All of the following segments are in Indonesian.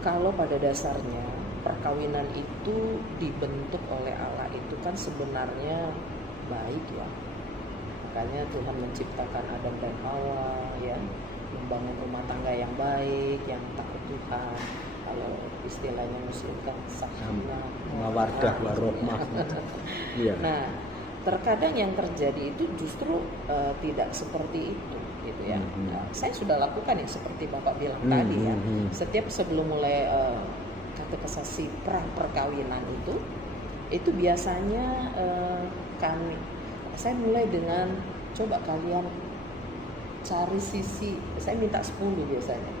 Kalau pada dasarnya perkawinan itu dibentuk oleh Allah itu kan sebenarnya baik ya. Makanya Tuhan menciptakan Adam dan Hawa ya, membangun rumah tangga yang baik, yang takut Tuhan. Kalau istilahnya Muslim kan sakinah, mawaddah warahmah. Iya. Nah, terkadang yang terjadi itu justru tidak seperti itu gitu ya. Nah, saya sudah lakukan ya seperti Bapak bilang tadi ya. Setiap sebelum mulai kategorisasi pra perkawinan itu biasanya saya mulai dengan coba kalian cari sisi, saya minta 10 biasanya.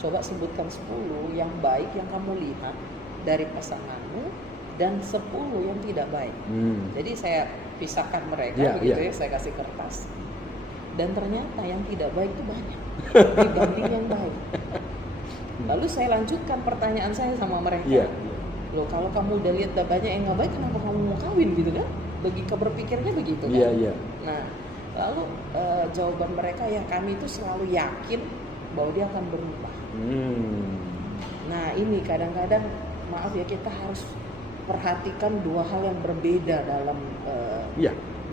Coba sebutkan 10 yang baik yang kamu lihat dari pasanganmu dan 10 yang tidak baik. Jadi saya pisahkan mereka begitu ya, saya kasih kertas. Dan ternyata yang tidak baik itu banyak dibanding yang baik. Lalu saya lanjutkan pertanyaan saya sama mereka. Loh, kalau kamu udah lihat banyak yang nggak baik, kenapa kamu mau kawin gitu kan? Logika berpikirnya begitu kan? Nah, lalu jawaban mereka ya kami itu selalu yakin bahwa dia akan berubah. Nah ini kadang-kadang maaf ya kita harus perhatikan dua hal yang berbeda dalam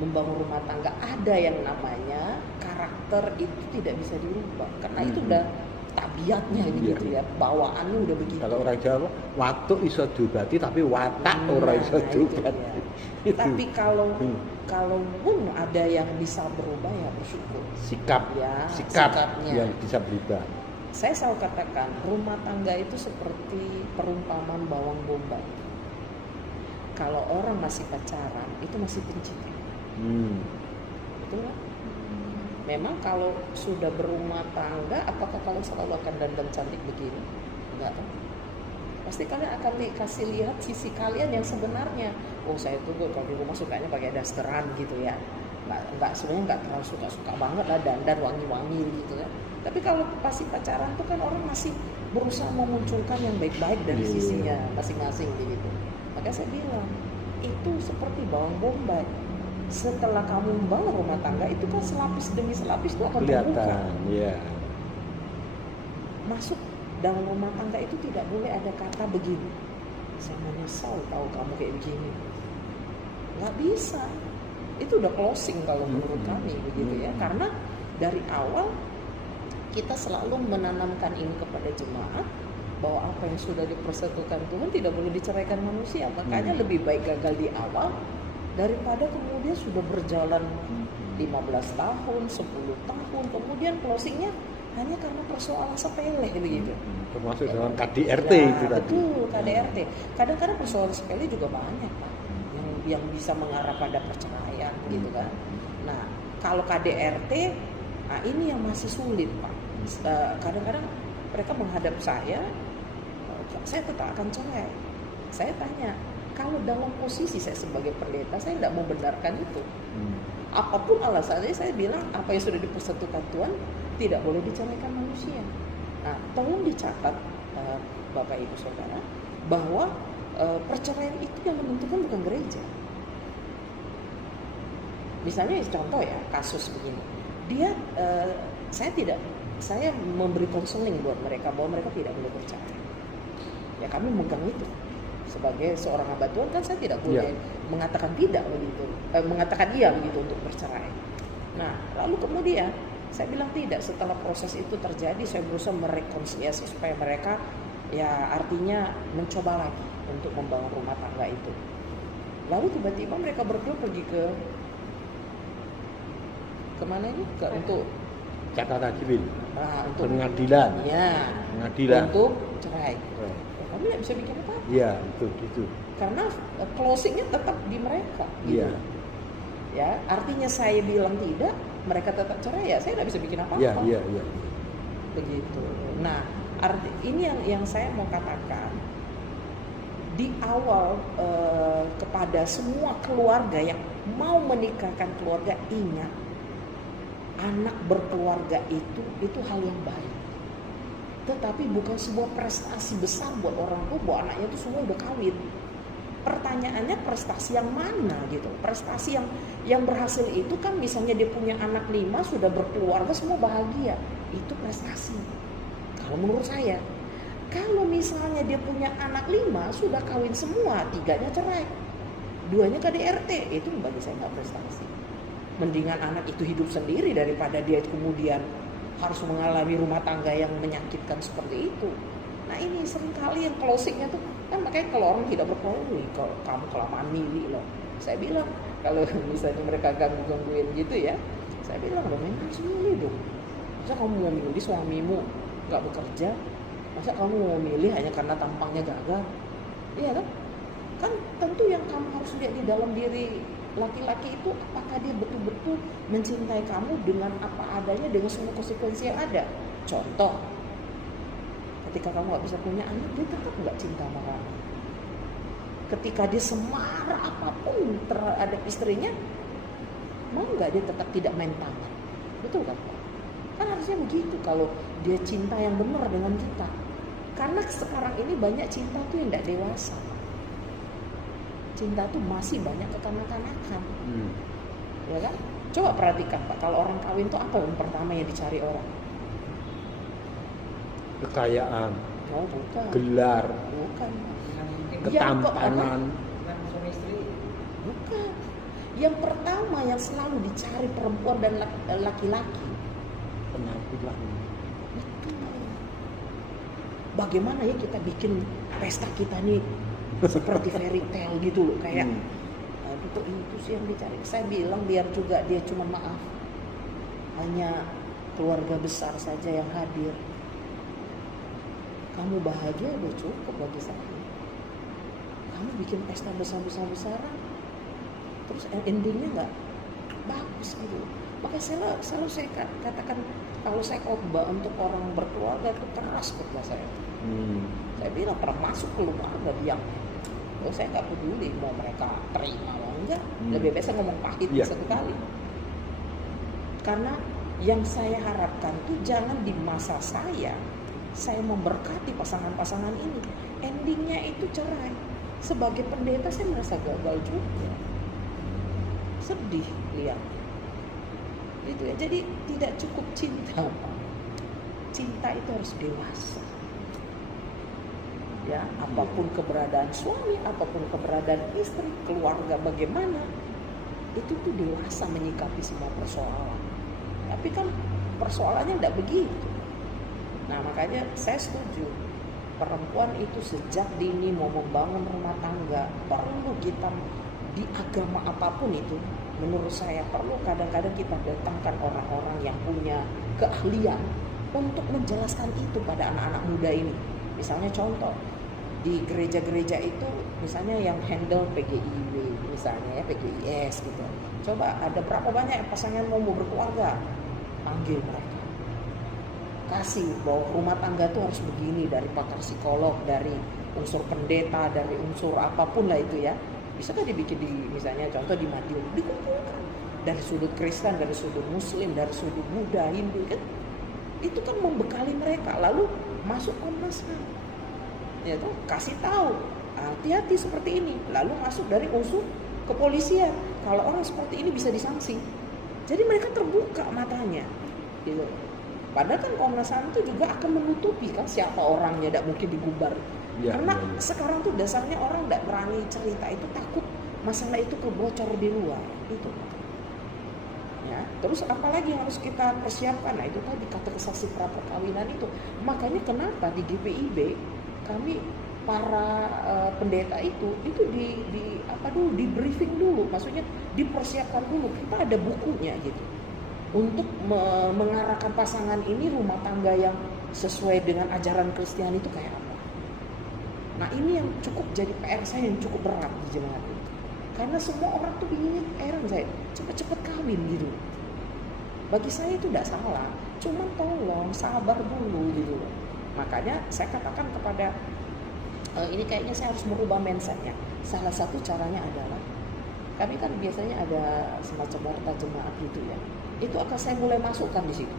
membangun rumah tangga. Ada yang namanya karakter itu tidak bisa dirubah karena itu udah tabiatnya gitu ya, bawaannya udah begitu. Kalau orang Jawa, watuk iso diobati tapi watak ora iso diobati. Tapi kalaupun ada yang bisa berubah ya bersyukur. Sikapnya yang bisa berubah. Saya selalu katakan rumah tangga itu seperti perumpamaan bawang bombay. Kalau orang masih pacaran itu masih pencitraan. Betul kan? Memang kalau sudah berumah tangga, apakah kalian selalu akan dandan cantik begini? Enggak kan? Pasti kalian akan dikasih lihat sisi kalian yang sebenarnya. Oh saya tuh kalau di rumah sukanya pakai dasteran gitu ya. Sebenarnya nggak terlalu suka banget lah dandan wangi-wangi gitu kan. Tapi kalau pasti pacaran tuh kan orang masih berusaha memunculkan yang baik-baik dari sisinya masing-masing gitu. Maka saya bilang itu seperti bawang bombay. Setelah kamu membangun rumah tangga itu kan selapis demi selapis itu akan terbuka. Masuk dalam rumah tangga itu tidak boleh ada kata begini. Saya menyesal tahu kamu kayak begini. Nggak bisa. Itu udah closing kalau menurut kami begitu ya. Karena dari awal kita selalu menanamkan ini kepada jemaat bahwa apa yang sudah dipersatukan Tuhan tidak boleh diceraikan manusia. Makanya lebih baik gagal di awal daripada kemudian sudah berjalan 15 tahun, 10 tahun, kemudian closingnya hanya karena persoalan sepele begitu. Termasuk dalam KDRT itu tadi. Betul, KDRT. Kadang-kadang persoalan sepele juga banyak Pak, yang bisa mengarah pada perceraian gitu kan. Nah, kalau KDRT, nah ini yang masih sulit Pak. Kadang-kadang mereka menghadap saya tetap akan cerai. Saya tanya, kalau dalam posisi saya sebagai pendeta, saya tidak membenarkan itu. Apapun alasannya, saya bilang apa yang sudah dipersatukan Tuhan tidak boleh diceraikan manusia. Nah, tolong dicatat Bapak Ibu Saudara bahwa perceraian itu yang menentukan bukan gereja. Misalnya contoh ya kasus begini, saya memberi konseling buat mereka bahwa mereka tidak boleh bercerai. Ya kami memegang itu. Sebagai seorang hamba Tuhan kan saya tidak boleh mengatakan tidak begitu, mengatakan iya begitu untuk bercerai. Nah, lalu kemudian saya bilang tidak. Setelah proses itu terjadi, saya berusaha merekonsiliasi supaya mereka ya artinya mencoba lagi untuk membangun rumah tangga itu. Lalu tiba-tiba mereka berdua pergi kemana ini? Untuk catatan sipil. Untuk pengadilan. Ya. Pengadilan. Untuk cerai. Kami nggak bisa bikin apa-apa. Iya, itu. Karena closingnya tetap di mereka. Gitu. Iya. Ya, artinya saya bilang tidak, mereka tetap cerai ya, saya nggak bisa bikin apa-apa. Iya. Begitu. Nah, ini yang saya mau katakan di awal kepada semua keluarga yang mau menikahkan keluarga, ingat anak berkeluarga itu hal yang baik. Tetapi bukan sebuah prestasi besar buat orang tua bahwa anaknya itu semua udah kawin. Pertanyaannya prestasi yang mana gitu. Prestasi yang berhasil itu kan misalnya dia punya anak 5 sudah berkeluarga semua bahagia. Itu prestasi. Kalau menurut saya. Kalau misalnya dia punya anak 5, sudah kawin semua, 3-nya cerai, 2-nya KDRT, itu bagi saya nggak prestasi. Mendingan anak itu hidup sendiri daripada dia kemudian harus mengalami rumah tangga yang menyakitkan seperti itu. Nah ini seringkali yang closingnya tuh kan, makanya kalau orang tidak berkeluarga, kalau kamu kelamaan milih loh. Saya bilang kalau misalnya mereka gangguin gitu ya, saya bilang dong, memang harus milih dong. Masa kamu mau milih suamimu nggak bekerja? Masa kamu mau milih hanya karena tampangnya gagal? Iya kan? Kan tentu yang kamu harus lihat di dalam diri laki-laki itu, apakah dia betul-betul mencintai kamu dengan apa adanya, dengan semua konsekuensi yang ada. Contoh, ketika kamu gak bisa punya anak, dia tetap gak cinta sama kamu. Ketika dia semarah apapun terhadap istrinya, mau gak dia tetap tidak main tangan? Betul kan? Kan harusnya begitu kalau dia cinta yang benar dengan kita. Karena sekarang ini banyak cinta tuh yang gak dewasa. Cinta tuh masih banyak kekanak-kanakan. Ya kan? Coba perhatikan Pak, kalau orang kawin tuh apa yang pertama yang dicari orang? Kekayaan. Oh bukan. Gelar. Bukan. Ketampanan. Bukan. Yang pertama yang selalu dicari perempuan dan laki-laki, Penampilan. betul. Bagaimana ya kita bikin pesta kita nih seperti fairy tale gitu loh, kayak itu sih yang dicari. Saya bilang biar juga dia cuma maaf, hanya keluarga besar saja yang hadir, kamu bahagia udah cukup bagi saya. Kamu bikin pesta besar-besaran terus endingnya nggak bagus gitu. Makanya selalu saya katakan, kalau saya khotbah untuk orang berkeluarga itu keras khotbah saya. Saya bilang pernah masuk keluarga diam. Saya nggak peduli mau mereka terima atau enggak. Lebih baik saya ngomong pahit satu kali. Karena yang saya harapkan tuh jangan di masa saya memberkati pasangan-pasangan ini, endingnya itu cerai. Sebagai pendeta saya merasa gagal juga. Sedih lihat. Itu ya. Jadi tidak cukup cinta, Pak. Cinta itu harus dewasa. Ya, apapun keberadaan suami, apapun keberadaan istri, keluarga bagaimana, itu tuh dewasa menyikapi semua persoalan. Tapi kan persoalannya tidak begitu. Nah makanya saya setuju, perempuan itu sejak dini mau membangun rumah tangga, perlu kita di agama apapun itu, menurut saya perlu kadang-kadang kita datangkan orang-orang yang punya keahlian untuk menjelaskan itu pada anak-anak muda ini. Misalnya contoh, di gereja-gereja itu misalnya yang handle PGIW, misalnya ya PGIS gitu. Coba ada berapa banyak pasangan mau berkeluarga, panggil mereka. Kasih bahwa rumah tangga itu harus begini, dari pakar psikolog, dari unsur pendeta, dari unsur apapun lah itu ya. Bisa kan dibikin di misalnya contoh di Madiun, dikumpulkan dari sudut Kristen, dari sudut Muslim, dari sudut Buddha, Hindu kan. Itu kan membekali mereka, lalu masuk Komnas HAM, ya tuh kasih tahu hati-hati seperti ini, lalu masuk dari unsur kepolisian, kalau orang seperti ini bisa disanksi. Jadi mereka terbuka matanya, gitu. Padahal kan Komnas HAM itu juga akan menutupi kan siapa orangnya, tidak mungkin digubar. Karena sekarang tuh dasarnya orang tidak berani cerita, itu takut masalah itu kebocor di luar, itu. Ya, terus apalagi yang harus kita persiapkan? Nah itu tadi kata kesaksi pra perkawinan itu. Makanya kenapa di GPIB kami para pendeta itu di briefing dulu, maksudnya dipersiapkan dulu. Kita ada bukunya gitu untuk mengarahkan pasangan ini rumah tangga yang sesuai dengan ajaran Kristiani itu kayak apa. Nah ini yang cukup jadi PR saya, yang cukup berat di jemaat itu. Karena semua orang tuh inginnya saya cepet-cepet kawin gitu. Bagi saya itu tidak salah, cuman tolong sabar dulu gitu. Makanya saya katakan kepada ini kayaknya saya harus merubah mindsetnya. Salah satu caranya adalah kami kan biasanya ada semacam warta jemaat gitu ya. Itu akan saya mulai masukkan di situ.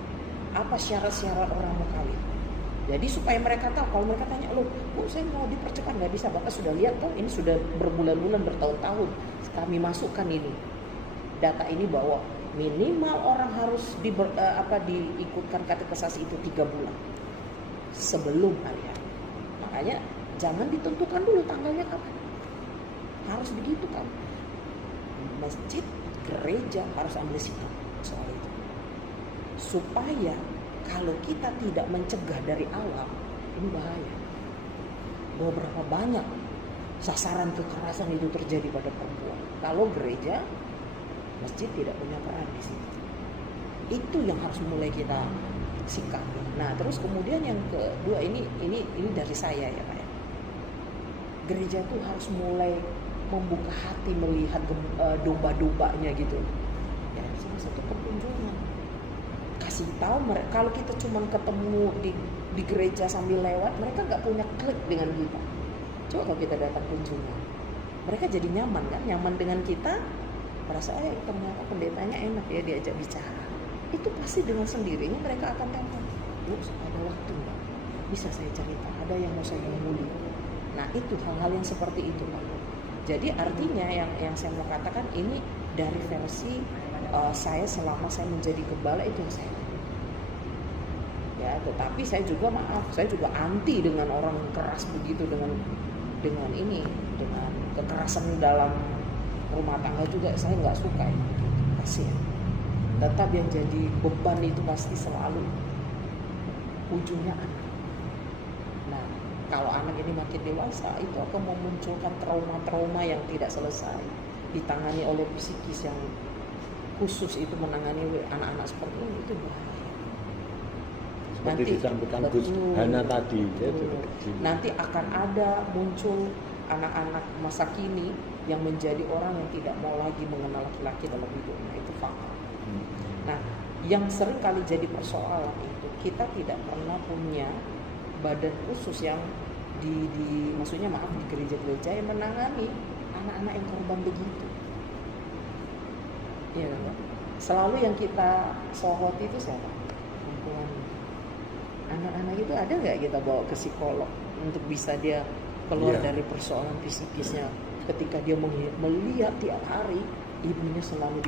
Apa syarat-syarat orang mau kawin? Jadi supaya mereka tahu, kalau mereka tanya, loh, Bu, saya mau dipercepat, nggak bisa, Bapak sudah lihat kan, ini sudah berbulan-bulan, bertahun-tahun kami masukkan ini data ini bahwa minimal orang harus diikutkan katekisasi itu 3 bulan sebelum hari. Makanya makanya jangan ditentukan dulu tanggalnya kapan. Harus begitu kan. Masjid, gereja harus ambil sikap soal itu. Supaya kalau kita tidak mencegah dari awal, ini bahaya. Bahwa berapa banyak sasaran kekerasan itu terjadi pada perempuan. Kalau gereja, masjid tidak punya peran di situ. Itu yang harus mulai kita sikapi. Nah, terus kemudian yang kedua ini dari saya ya Pak. Gereja tuh harus mulai membuka hati melihat domba-dombanya gitu. Ya, salah satu kekunjungan. Kasih tahu mereka, kalau kita cuma ketemu di gereja sambil lewat, mereka nggak punya klik dengan kita. Coba kalau kita datang kunjungan, mereka jadi nyaman kan, nyaman dengan kita, merasa ternyata pendetanya enak ya diajak bicara. Itu pasti dengan sendirinya mereka akan datang. Ada waktu nggak? Bisa saya cerita, ada yang mau saya ngomongin. Nah itu hal-hal yang seperti itu Pak. Jadi artinya yang saya mau katakan ini dari versi saya selama saya menjadi gembala itu yang saya ya, tetapi saya juga saya juga anti dengan orang keras begitu, dengan kekerasan dalam rumah tangga juga saya nggak suka itu, kasihan. Tetap yang jadi beban itu pasti selalu ujungnya anak. Nah kalau anak ini makin dewasa itu akan memunculkan trauma-trauma yang tidak selesai, ditangani oleh psikis yang khusus itu menangani anak-anak seperti ini, itu bahaya. Seperti disampaikan Gus Hana tadi. Nanti akan ada muncul anak-anak masa kini yang menjadi orang yang tidak mau lagi mengenal laki-laki dalam hidupnya, itu fakta. Nah, yang sering kali jadi persoalan itu kita tidak pernah punya badan khusus yang maksudnya di gereja-gereja yang menangani anak-anak yang korban begitu. Ya, selalu yang kita soroti itu siapa? Perempuan. Anak-anak itu ada nggak kita bawa ke psikolog untuk bisa dia keluar dari persoalan psikisnya ketika dia melihat tiap hari ibunya selalu